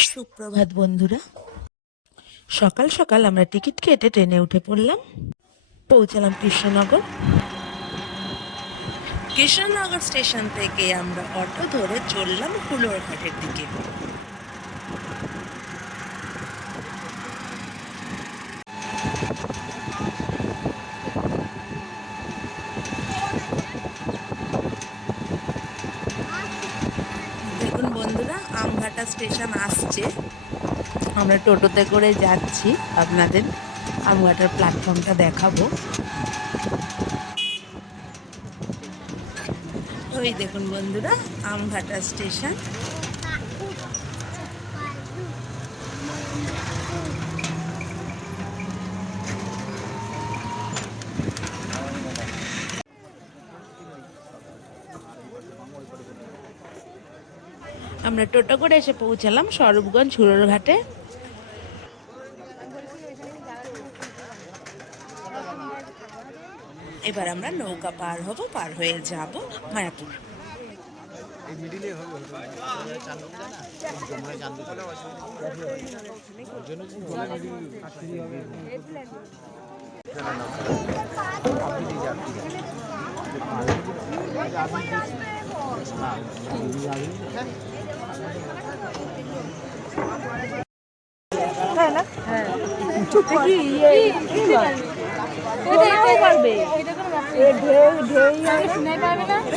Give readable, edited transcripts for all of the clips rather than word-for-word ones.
সুপ্রভাত বন্ধুরা, সকাল সকাল আমরা টিকিট কেটে ট্রেনে উঠে পড়লাম। পৌঁছালাম কৃষ্ণনগর। কৃষ্ণনগর স্টেশন থেকে আমরা অটো ধরে চললাম হুলোরঘাটের দিকে। দেখুন বন্ধুরা, আমঘাটা স্টেশন আসছে। আমরা টোটোতে করে যাচ্ছি, আপনাদের আমঘাটার প্ল্যাটফর্মটা দেখাবো। ওই দেখুন বন্ধুরা, আমঘাটা স্টেশন। আমরা টোটো করে এসে পৌঁছালাম স্বরূপগঞ্জ হুলোরঘাটে। এবার আমরা নৌকা পার হব, পার হয়ে যাব মায়াপুর।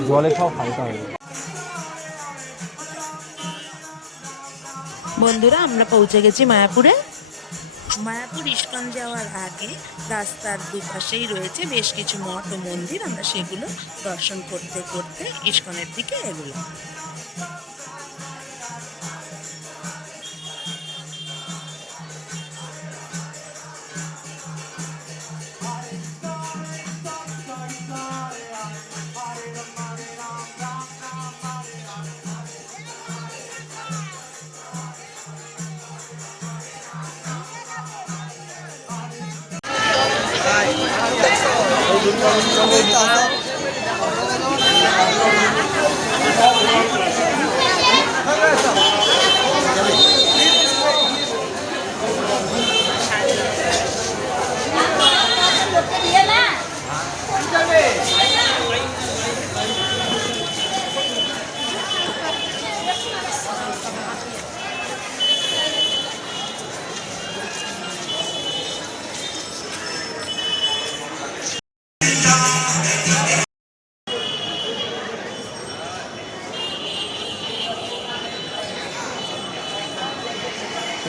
জলে সব হালকা হবে। বন্ধুরা, আমরা পৌঁছে গেছি মায়াপুরে। মায়াপুর ইস্কন যাওয়ার আগে রাস্তার দুপাশেই রয়েছে বেশ কিছু মঠ ও মন্দির। আমরা সেগুলো দর্শন করতে করতে ইস্কনের দিকে এগোলাম।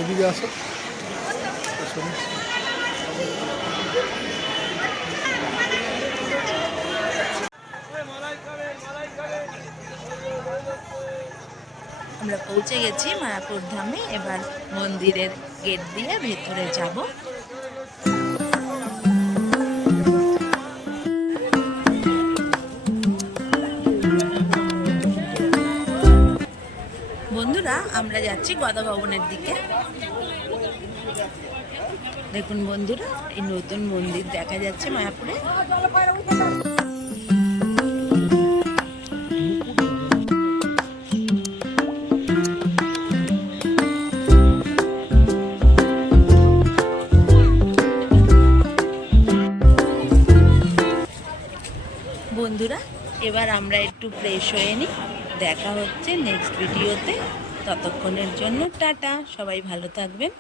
এদিকে আসো। আমরা পৌঁছে গেছি মায়াপুর ধামে। এবার মন্দিরের গেট দিয়ে ভেতরে যাব। বন্ধুরা, আমরা যাচ্ছি গদা ভবনের দিকে। দেখুন বন্ধুরা, এই নতুন মন্দির দেখা যাচ্ছে মায়াপুরে। বন্ধুরা, এবার আমরা একটু ফ্রেশ হয়ে নিই। দেখা হচ্ছে নেক্সট ভিডিওতে। ততক্ষণের জন্য টাটা, সবাই ভালো থাকবেন।